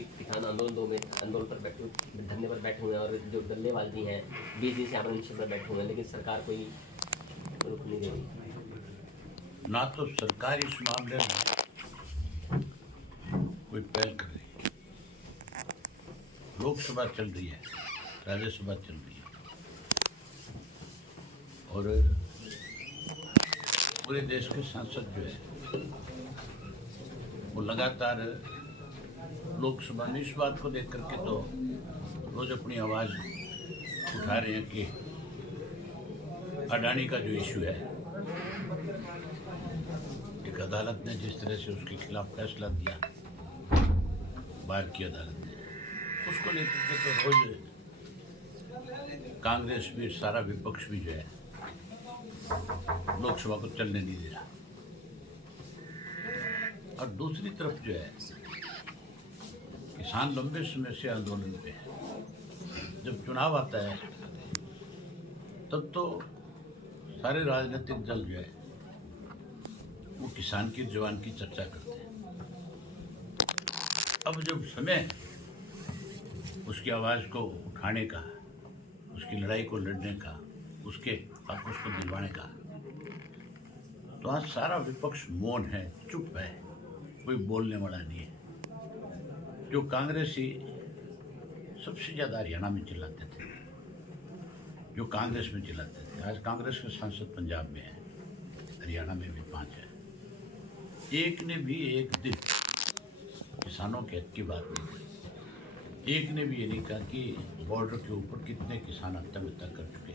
भी किसान आंदोलन पर धरने पर बैठे हुए हैं और जो डल्लेबाजी हैं 20 दिन से आमरण पर बैठे हुए हैं, लेकिन सरकार कोई रुख नहीं दे रही। ना तो सरकार इस मामले में कोई पहल कर रही है। लोकसभा चल रही है, राज्यसभा चल रही है और पूरे देश के सांसद जो है वो लगातार लोकसभा में इस बात को देख करके तो रोज अपनी आवाज़ उठा रहे हैं कि अडानी का जो इशू है, एक अदालत ने जिस तरह से उसके खिलाफ फैसला दिया, बाहर की अदालत ने, उसको लेकर के तो रोज कांग्रेस भी, सारा विपक्ष भी जो है लोकसभा को चलने नहीं दे रहा। और दूसरी तरफ जो है किसान लंबे समय से आंदोलन पे है। जब चुनाव आता है तब तो सारे राजनीतिक दल जो है वो किसान की जवान की चर्चा करते हैं। अब जब समय उसकी आवाज़ को उठाने का, उसकी लड़ाई को लड़ने का, उसके हक उसको दिलवाने का, तो आज सारा विपक्ष मौन है, चुप है, कोई बोलने वाला नहीं है। जो कांग्रेसी सबसे ज़्यादा हरियाणा में चिल्लाते थे, जो कांग्रेस में चिल्लाते थे, आज कांग्रेस के सांसद पंजाब में है, हरियाणा में भी 5 है। एक ने भी एक दिन किसानों के हक की बात नहीं की। एक ने भी ये नहीं कहा कि बॉर्डर के ऊपर कितने किसान आत्महत्या कर चुके,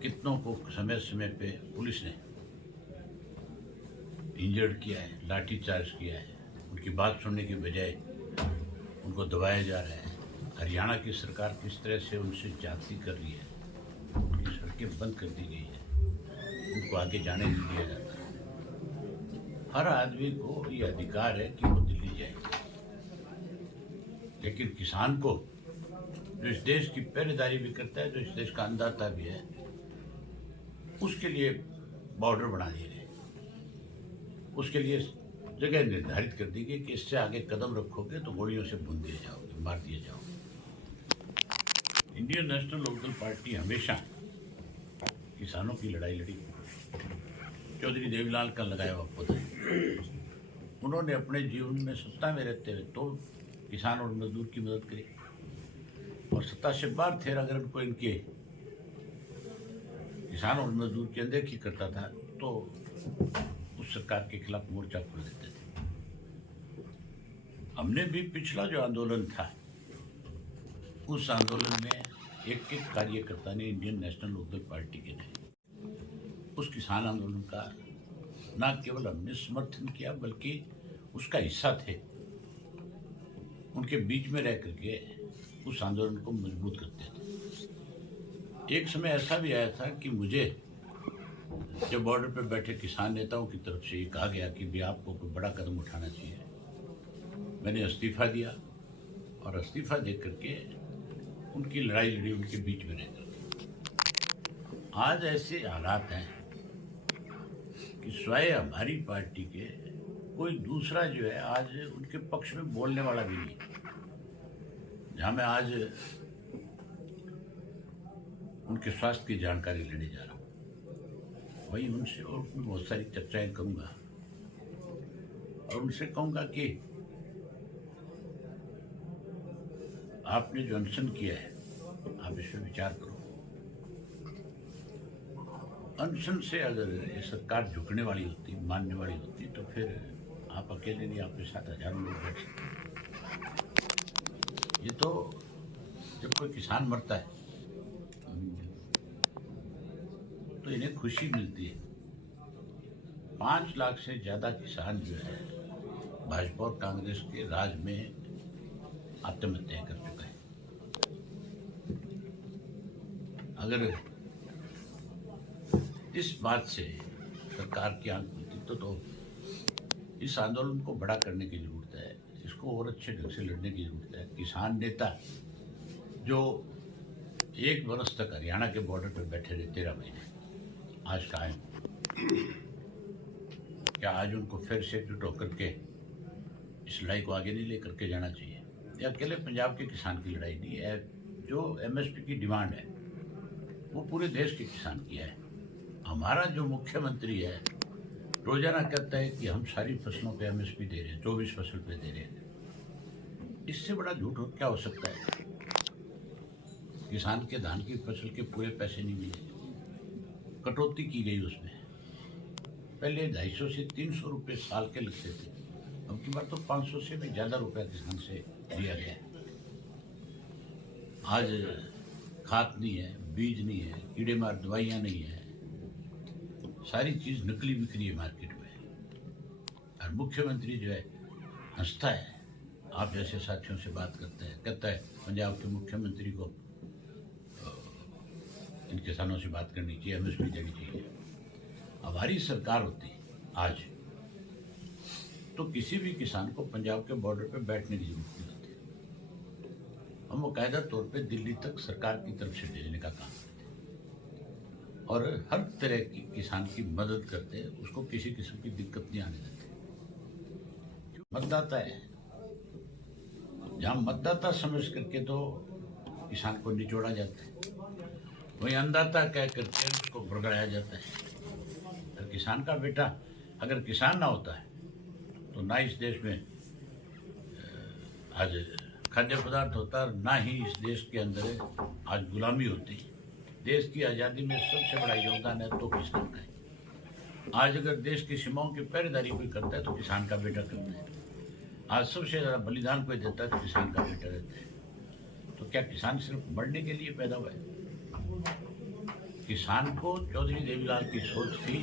कितनों को समय समय पे पुलिस ने इंजर्ड किया है, लाठी चार्ज किया है, उनकी बात सुनने के बजाय उनको दबाया जा रहा है। हरियाणा की सरकार किस तरह से उनसे जाति कर रही है, उनकी सड़कें बंद कर दी गई है, उनको आगे जाने नहीं दिया जाता। हर आदमी को ये अधिकार है कि वो दिल्ली जाए, लेकिन किसान को, जो इस देश की पहरेदारी भी करता है, जो इस देश का अन्नदाता भी है, उसके लिए बॉर्डर बना दिए गए, उसके लिए जगह निर्धारित कर दी गई कि इससे आगे कदम रखोगे तो गोलियों से भून दिए जाओगे, मार दिए जाओगे। इंडियन नेशनल लोकदल पार्टी हमेशा किसानों की लड़ाई लड़ी। चौधरी देवीलाल का लगाया हुआ पौधा है। उन्होंने अपने जीवन में सत्ता में रहते हुए तो किसान और मजदूर की मदद करी, और सत्ता से बाहर थे अगर उनको इनके किसान और मजदूर की अनदेखी करता था तो उस सरकार के खिलाफ मोर्चा खोल देते थे। हमने भी पिछला जो आंदोलन था, उस आंदोलन में एक एक कार्यकर्ता ने इंडियन नेशनल लोकदल पार्टी के ने उस किसान आंदोलन का न केवल हमने समर्थन किया बल्कि उसका हिस्सा थे। उनके बीच में रह करके उस आंदोलन को मजबूत करते थे। एक समय ऐसा भी आया था कि मुझे जब बॉर्डर पर बैठे किसान नेताओं की तरफ से ये कहा गया कि भी आपको कोई बड़ा कदम उठाना चाहिए, मैंने इस्तीफा दिया और इस्तीफा दे करके उनकी लड़ाई लड़ी, उनके बीच में रहकर। आज ऐसे हालात हैं कि स्वयं हमारी पार्टी के कोई दूसरा जो है आज उनके पक्ष में बोलने वाला भी नहीं। जहाँ मैं आज उनके स्वास्थ्य की जानकारी लेने जा रहा हूँ, वही उनसे और बहुत सारी चर्चाएं करूँगा और उनसे कहूँगा कि आपने जो अनशन किया है, आप इस पर विचार करो। अनशन से अगर ये सरकार झुकने वाली होती, मानने वाली होती, तो फिर आप अकेले नहीं, आपके साथ हजारों लोग बैठ सकते। ये तो जब कोई किसान मरता है तो इन्हें खुशी मिलती है। 5 लाख से ज़्यादा किसान जो है भाजपा और कांग्रेस के राज में आत्महत्या कर चुका है। अगर इस बात से सरकार की आंख खुलती तो इस आंदोलन को बड़ा करने की जरूरत है, इसको और अच्छे ढंग से लड़ने की जरूरत है। किसान नेता जो 1 वर्ष तक हरियाणा के बॉर्डर पर बैठे रहे 13 महीने, आज कहाँ हैं? क्या आज उनको फिर से एकजुट होकर के इस लड़ाई को आगे नहीं लेकर के जाना चाहिए। ये अकेले पंजाब के किसान की लड़ाई नहीं है। जो एमएसपी की डिमांड है वो पूरे देश के किसान की है। हमारा जो मुख्यमंत्री है रोजाना कहता है कि हम सारी फसलों पे एमएसपी दे रहे हैं, 24 फसल पे दे रहे हैं। इससे बड़ा झूठ क्या हो सकता है? किसान के धान की फसल के पूरे पैसे नहीं मिले, कटौती की गई उसमें। पहले 250 से 300 रुपये साल के लगते थे, अब की बार तो 500 से भी ज़्यादा रुपया किसान से दिया गया। आज खाद नहीं है, बीज नहीं है, कीड़े मार दवाइयाँ नहीं है, सारी चीज़ नकली बिक रही है मार्केट में। और मुख्यमंत्री जो है हंसता है, आप जैसे साथियों से बात करते हैं, कहता है पंजाब के मुख्यमंत्री को इन किसानों से बात करनी चाहिए, एमएसपी देनी चाहिए। हमारी सरकार होती आज तो किसी भी किसान को पंजाब के बॉर्डर पे बैठने की जरूरत नहीं होती। हम बाकायदा तौर पे दिल्ली तक सरकार की तरफ से भेजने का काम करते और हर तरह की किसान की मदद करते, उसको किसी किस्म की दिक्कत नहीं आने देते। मतदाता है, जहाँ मतदाता समझ करके तो किसान को निचोड़ा जाता है, वही अन्नदाता कह करके उसको भड़काया जाता है। और किसान का बेटा अगर किसान ना होता है तो ना इस देश में आज खाद्य पदार्थ होता, ना ही इस देश के अंदर आज गुलामी होती। देश की आज़ादी में सबसे बड़ा योगदान है तो किसान का है। आज अगर देश की सीमाओं की पहरेदारी कोई करता है तो किसान का बेटा करता है। आज सबसे ज़्यादा बलिदान कोई देता है तो किसान का बेटा देता है। तो क्या किसान सिर्फ मरने के लिए पैदा हुआ है? किसान को चौधरी देवीलाल की सोच थी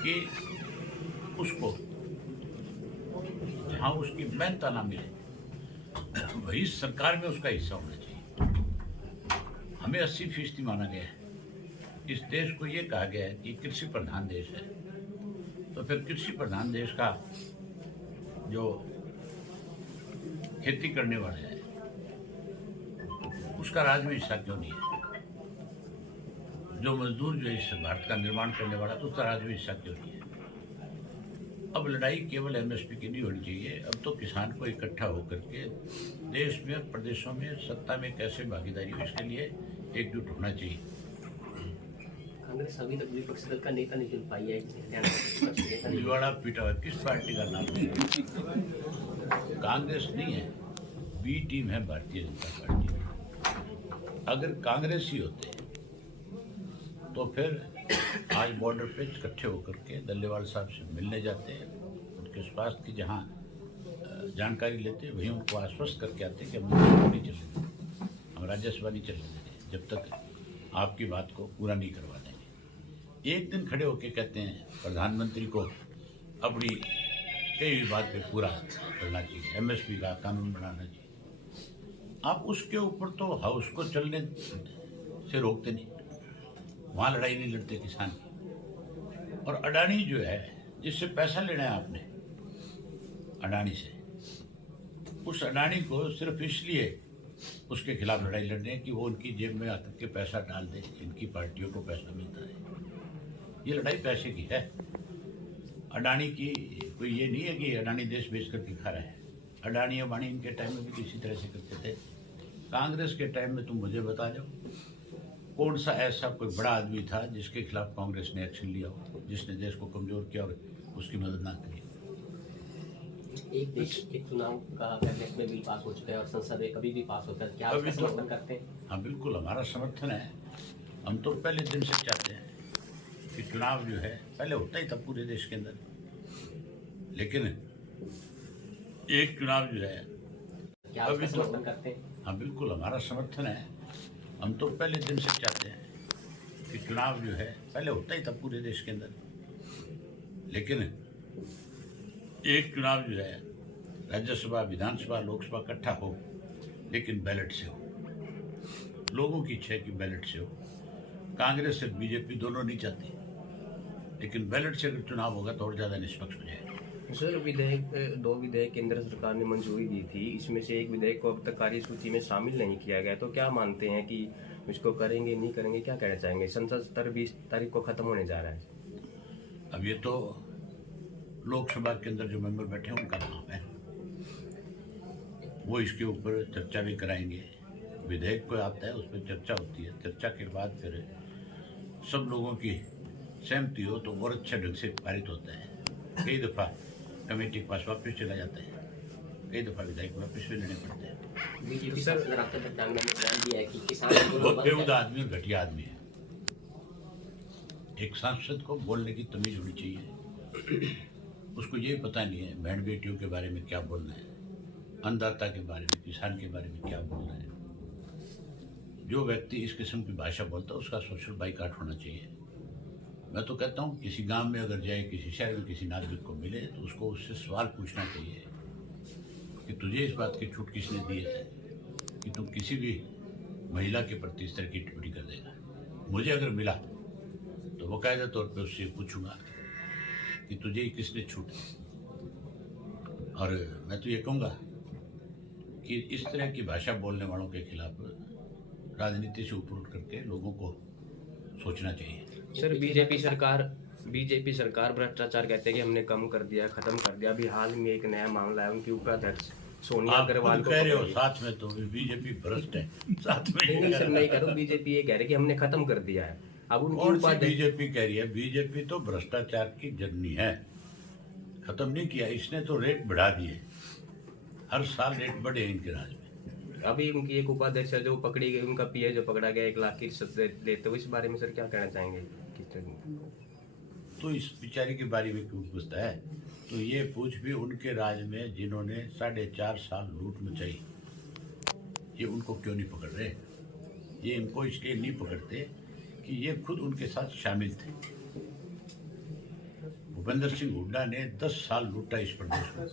कि उसको जहाँ उसकी मेहनत ना मिले वही सरकार में उसका हिस्सा होना चाहिए। हमें 80% माना गया है। इस देश को ये कहा गया है कि कृषि प्रधान देश है, तो फिर कृषि प्रधान देश का जो खेती करने वाला है उसका राज्य में हिस्सा क्यों नहीं है? जो मजदूर जो इस भारत का निर्माण करने वाला तो उसका राज्य में हिस्सा क्यों नहीं है? अब लड़ाई केवल एमएसपी की नहीं होनी चाहिए। अब तो किसान को इकट्ठा होकर के देश में प्रदेशों में सत्ता में कैसे भागीदारी हो, इसके लिए एकजुट होना चाहिए। कांग्रेस अभी तक विपक्षी दल का नेता नहीं चुन पाई है। बिलवाड़ा पीटा हुआ किस पार्टी का नाम है? कांग्रेस नहीं है, बी टीम है भारतीय जनता पार्टी। अगर कांग्रेस ही होते तो फिर आज बॉर्डर पे इकट्ठे होकर के दल्लेवाल साहब से मिलने जाते हैं, उनके स्वास्थ्य की जहाँ जानकारी लेते वहीं उनको आश्वस्त करके आते कि हम नहीं चलेंगे, हम राज्यसभा नहीं चलने देंगे जब तक आपकी बात को पूरा नहीं करवा देंगे। एक दिन खड़े होकर कहते हैं प्रधानमंत्री को अपनी कई बात पे पूरा करना चाहिए, एमएसपी का कानून बनाना चाहिए। आप उसके ऊपर तो हाउस को चलने से रोकते नहीं, वहाँ लड़ाई नहीं लड़ते किसान की। और अडानी जो है जिससे पैसा लेना है आपने अडानी से, उस अडानी को सिर्फ इसलिए उसके खिलाफ लड़ाई लड़ रहे हैं कि वो उनकी जेब में आकर के पैसा डाल दे, इनकी पार्टियों को पैसा मिलता है। ये लड़ाई पैसे की है। अडानी की कोई ये नहीं है कि अडानी देश बेच करके खा रहा है। अडानी अंबानी इनके टाइम में भी किसी तरह से करते थे। कांग्रेस के टाइम में तुम मुझे बता दो कौन सा ऐसा कोई बड़ा आदमी था जिसके खिलाफ कांग्रेस ने एक्शन लिया हो, जिसने देश को कमजोर किया और उसकी मदद ना करी। एक देश के चुनाव का कैबिनेट में बिल पास हो चुका है और संसद में कभी भी पास होता है, क्या उसका समर्थन करते हैं? हाँ बिल्कुल, हमारा समर्थन है। हम तो पहले दिन से चाहते हैं कि चुनाव जो है पहले होता ही था पूरे देश के अंदर, लेकिन एक चुनाव जो है क्या उसका समर्थन करते हैं? हाँ बिल्कुल, हमारा समर्थन है। हम तो पहले दिन से चाहते हैं कि चुनाव जो है पहले होता ही था पूरे देश के अंदर, लेकिन एक चुनाव जो है राज्यसभा विधानसभा लोकसभा इकट्ठा हो, लेकिन बैलेट से हो, लोगों की इच्छा है कि बैलेट से हो। कांग्रेस और बीजेपी दोनों नहीं चाहती, लेकिन बैलेट से अगर चुनाव होगा तो और ज़्यादा निष्पक्ष हो जाएगा। सर, दो विधेयक केंद्र सरकार ने मंजूरी दी थी, इसमें से एक विधेयक को अब तक कार्यसूची में शामिल नहीं किया गया, तो क्या मानते हैं कि इसको करेंगे नहीं करेंगे, क्या कहना चाहेंगे? संसद सत्र 20 तारीख को खत्म होने जा रहा है। अब ये तो लोकसभा के अंदर जो मेंबर बैठे हैं उनका काम है। वो इसके ऊपर चर्चा भी कराएंगे। विधेयक को आता है, उस पर चर्चा होती है, चर्चा के बाद फिर सब लोगों की सहमति हो तो और अच्छे ढंग से पारित होता है। कई दफ़ा कमेटी के पास वापस चला जाता है, कई दफ़ा विधायक वापस भी लेने पड़ते हैं। बीजेपी सांसद राकेश पठानिया ने बयान दिया है कि किसान आंदोलन बहुत बंद बेहुदा है। आदमी और घटिया आदमी है। एक सांसद को बोलने की तमीज होनी चाहिए। उसको ये पता नहीं है बहन बेटियों के बारे में क्या बोलना है, अन्नदाता के बारे में, किसान के बारे में क्या बोलना है। जो व्यक्ति इस किस्म की भाषा बोलता है उसका सोशल बाइकाट होना चाहिए। मैं तो कहता हूँ किसी गांव में अगर जाए, किसी शहर में किसी नागरिक को मिले तो उसको उससे सवाल पूछना चाहिए कि तुझे इस बात की छूट किसने दी है कि तुम किसी भी महिला के प्रति इस तरह की टिप्पणी कर देगा। मुझे अगर मिला तो बाकायदा तौर पे उससे पूछूंगा कि तुझे किसने छूट दी। और मैं तो ये कहूँगा कि इस तरह की भाषा बोलने वालों के खिलाफ राजनीति से ऊपर उठ करके लोगों को सोचना चाहिए। सर बीजेपी सरकार भ्रष्टाचार कहते हैं कि हमने कम कर दिया, खत्म कर दिया। अभी हाल में एक नया मामला है, उनकी उपाध्यक्ष सोनिया आप अग्रवाल खुद को कह रहे हो पकड़ साथ में तो बीजेपी भ्रष्ट है, साथ में नहीं सर, नहीं कह रहा। बीजेपी ये कह रही है कि हमने खत्म कर दिया है। अब उनकी कौन सी उपाध्यक्ष बीजेपी कह रही है? बीजेपी तो भ्रष्टाचार की जननी है, खत्म नहीं किया, इसने तो रेट बढ़ा दिए। हर साल रेट बढ़े इनके राज में। अभी उनकी एक उपाध्यक्ष है जो पकड़ी गई, उनका पीए जो पकड़ा गया 1 लाख की रिश्वत लेते हुए, इस बारे में सर क्या कहना चाहेंगे? किस तरह तो इस बेचारी के बारे में क्यों पूछता है? तो ये पूछ भी उनके राज में जिन्होंने 4.5 साल लूट मचाई, ये उनको क्यों नहीं पकड़ रहे? ये इनको इसलिए नहीं पकड़ते कि ये खुद उनके साथ शामिल थे। भूपेंद्र सिंह हुड्डा ने 10 साल लूटा इस प्रदेश में,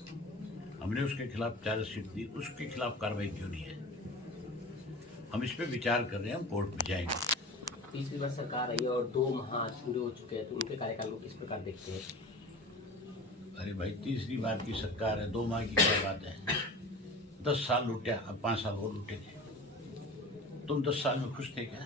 हमने उसके खिलाफ चार्जशीट दी, उसके खिलाफ कार्रवाई क्यों नहीं है? हम इस पे विचार कर रहे हैं, हम कोर्ट में जाएंगे। तीसरी बार सरकार आई है और 2 माह पूरे हो चुके हैं, तो उनके कार्यकाल को किस प्रकार देखते हैं? अरे भाई, तीसरी बार की सरकार है, 2 माह की क्या बात है? 10 साल लूटे, अब 5 साल और लूटेंगे। तुम 10 साल में खुश थे क्या?